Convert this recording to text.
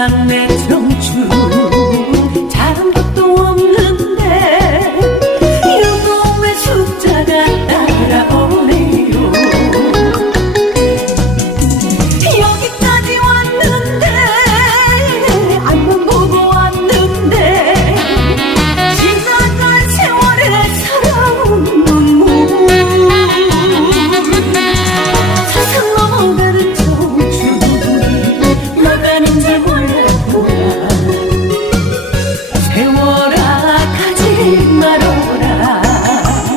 지난 내 청춘